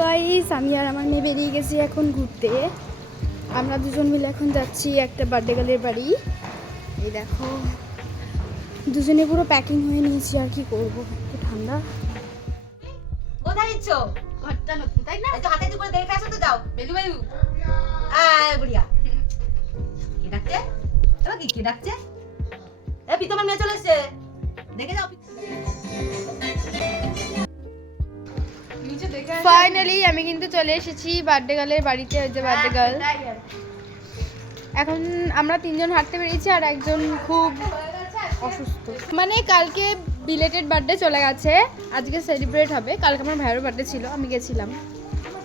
Guys, আমি আর আমার মেয়ে বেরিয়ে গেছি এখন ঘুরতে। আমরা দুজন মিলে এখন যাচ্ছি একটা বার্থডে গার্লের বাড়ি। এই দেখো, দুজনে পুরো প্যাকিং হয়ে নিয়েছি। আর কি করবো, একটু ঠান্ডা। কোথায় যাচ্ছ? ঘরটা নতুন তাই না? একটু হাতে করে দেখে আসো তো, যাও। বেলু বেলু, আয় বুড়িয়া। কে ডাকছে? এবার কি কে ডাকছে? এ পিতমের মেয়ে চলে এসেছে, দেখে যাও। ফাইনালি আমি কিন্তু চলে এসেছি বার্থডে গার্লের বাড়িতে। ওই যে বার্থডে গার্ল। এখন আমরা তিনজন হাঁটতে বেরিয়েছি আর একজন খুব অসুস্থ। মানে কালকে বিলেটেড বার্থডে চলে গেছে, আজকে সেলিব্রেট হবে। কালকে আমার ভাইয়ের বার্থডে ছিল, আমি গেছিলাম।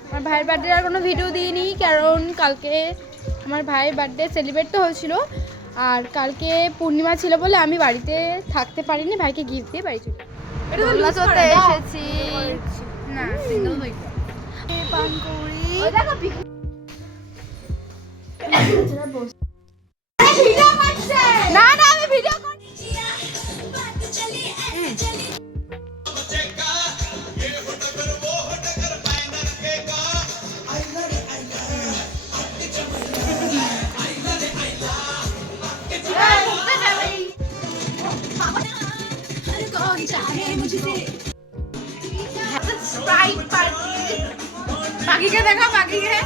আমার ভাইয়ের বার্থডে আর কোনো ভিডিও দিইনি, কারণ কালকে আমার ভাইয়ের বার্থডে সেলিব্রেট তো হয়েছিল, আর কালকে পূর্ণিমা ছিল বলে আমি বাড়িতে থাকতে পারিনি। ভাইকে গিফট দিয়ে বাড়ি চলে এসেছি। না সিঙ্গেল হই পান করি। ওই দেখো না না, আমি ভিডিও করছি। বাকিকে দেখো, বাকিকে।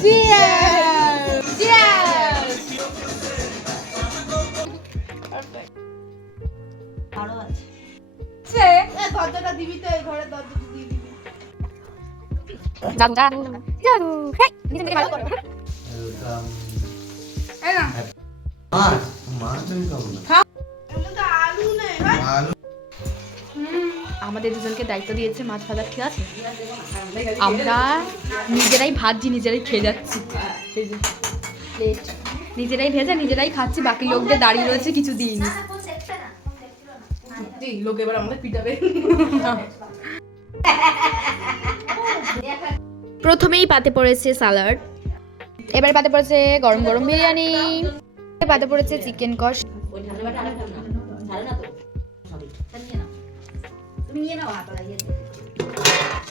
Cheers! Cheers! Perfect. ভালো আছে। সে দরজাটা দিবি তো, এই ঘরের দরজাটা দিয়ে দিবি। জাদু জাদু, হেই নিচে থেকে ভালো করো। এই না মাছ আমি খাবো না। আলু নেই। আমাদের দুজনকে দায়িত্ব দিয়েছে মাছ ভাজার, ঠিক আছে? আমরা নিজেরাই ভাজছি, নিজেরাই খেয়ে যাচ্ছি। নিজেরাই ভেজে নিজেরাই খাচ্ছি, বাকি লোকদের দাঁড়িয়ে রয়েছে, কিছু দিইনি। লোক এবার আমাদের পিটাবে। প্রথমেই পাতে পড়েছে স্যালাড, এবার পাতে পড়েছে গরম গরম বিরিয়ানি, পাতে পড়েছে চিকেন কষ। ওই ঢালে বাটা আর খাও না। ঢালে না তো। সরি। নিয়ে নাও। তুমি নিয়ে নাও হাত লাগিয়ে।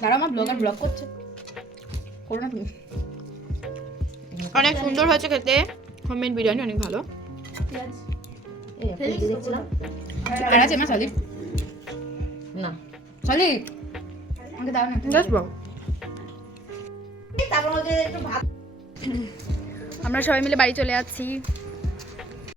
দাঁড়াও, আমার ব্লগার ব্লগ করছে, করো না তুমি। অনেক সুন্দর হয়েছে খেতে, হোমমেড বিরিয়ানি অনেক ভালো। এই আপনি দেখছিলাম। আর আছে না সালি? না। সালি আমাকে দাও না। জাস্ট বাও। তারপর ওই যে একটু ভাত। আমরা সবাই মিলে বাড়ি চলে যাচ্ছি।